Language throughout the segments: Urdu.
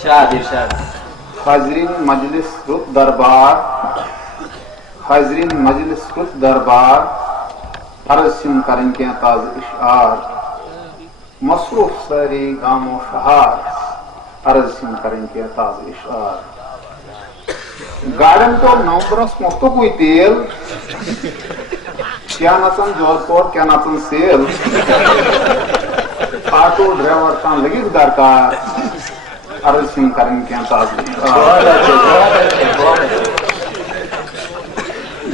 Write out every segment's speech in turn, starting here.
ارشاد ارشاد حاضرین مجلس رت دربار حاضرین مجلس رت دربار عرض سم کریں کیا تاز اشعار مصروف ساری گام و شہار عرض سم کریں کیا تاز اشعار گاڑن تو نومبرس مفتو کوئی تیل کیا نتن جور پور کیا نتن سیل آٹو ڈرائیور تان لگی درکار عرض سم کریں کیا تاز اشعار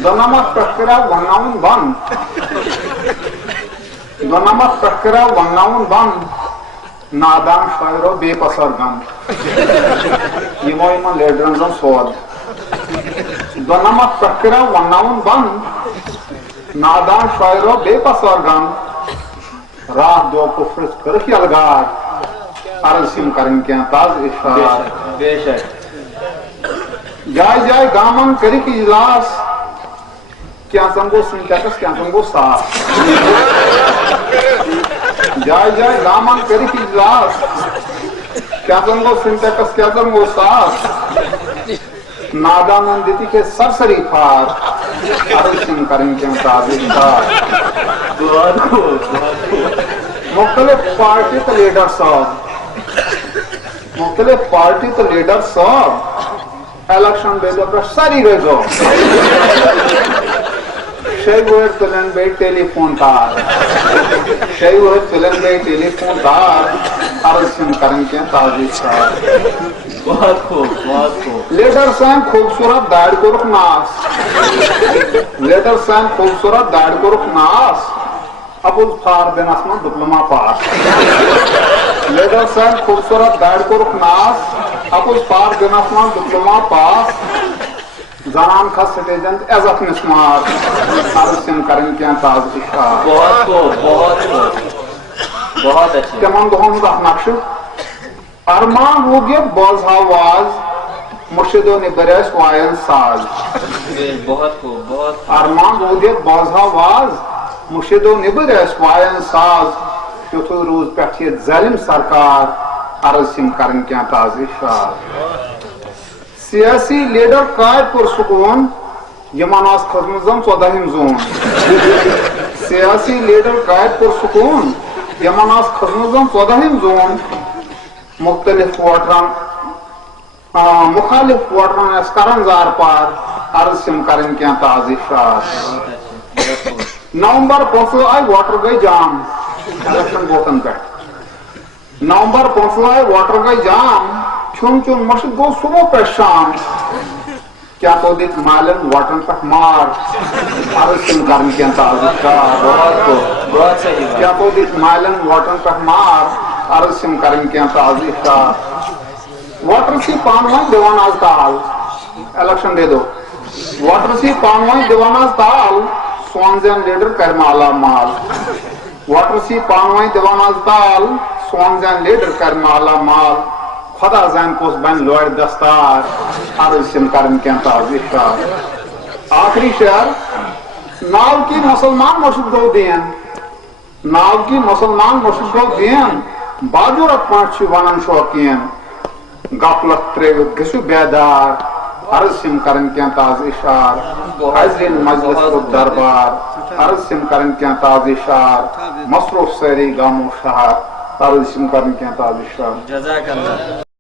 دونمت پکرا وناؤن بند دونمت پکرا وناؤن بند نادان شاعرو بے پسر گند یمو یمن لیڈرن زن سود دونمت پکرا وناؤن بند نادان شاعرو بے پسر گند راہ دو کفرس کرخی الگار عرض سم کریں کیا تاز اشعار بے شک جائے جائے گامن کری کی اجلاس کیا سنگو سنٹیکس کیا سنگو ساس جائے جائے گامن کری کی اجلاس کیا سنگو سنٹیکس کیا سنگو ساس نادانن دیتی کے سرسری پھار عرض سم کریں کیا تاز اشعار مختلف پارٹی تو لیڈر صاحب مختلف پارٹی تو لیڈر صاحب الیکشن بے دو پر ساری رزو شئی وحید فلن بے ٹیلی فون تار شئی وحید فلن بے ٹیلی فون تار عرض سم کریں کیا تاز اشعار بہت خوب بہت خوب لیڈر سین خوبصورت داڑ کو رخ ناس لیڈر سین خوبصورت داڑ کو رخ ناس ابو فار دن اسمان ڈپلوما پاس لیڈر سین خوبصورت داڑ کو رخ ناس ابو فار دن اسمان ڈپلوما پاس زنان کا سٹیجنٹ عزت مسمار عرض سم کریں کیا تاز اشعار بہت خوب بہت خوب بہت اچھی تمام دہون رخ نقش ارمان ہوگی باز آواز مرشدوں نے بریس وائن ساز بہت خوب بہت ارمان ہوگی باز آواز مرشدوں نے بریس وائن ساز چوتھو روز پہچے ظالم سرکار عرض سم کریں کیا تاز اشعار سیاسی لیڈر قائد پر سکون یمن آس خزمزم 14 زون سیاسی لیڈر قائد پر سکون یمن آس خزمزم 14 زون مختلف ووٹران مخالف ووٹران اس کرن زار پار عرض سم کریں کیا تاز اشعار نومبر پونسل آئی ووٹر گئی جام الیکشن ووٹن پہ نومبر پونسل آئی ووٹر گئی جام چون چون مشد گو صبح پہ شام کیا تو دیکھ مالن ووٹرن پہ مار عرض سم کریں کیا تاز اشعار بہت صحیح کیا تو دیکھ مالن ووٹرن پہ مار عرض سم کریں کیا تاز اشعار ووٹر سی پانوائیں دیوان آز تال الیکشن دے دو ووٹر سی پانوائیں دیوان آز تال سوانزین لیڈر کرمالا مال ووٹر سی پانوائیں دیوان آز تال سوانزین لیڈر کرمالا مال خدا زین کوس بین لوڑ دستار عرض سم کریں کیا تاز اشعار آخری شعر ناو کی مسلمان مرشد گو دین ناو کی مسلمان مرشد گو دین بادورت پانچ ونن شوقین غفلت تریوت گسو بیدار عرض سم کریں کیا تاز اشعار حاضرین مجلس کو دربار عرض سم کریں کیا تاز اشعار مصروف سری گام و شہر عرض سم کریں کیا تاز اشعار جزاک اللہ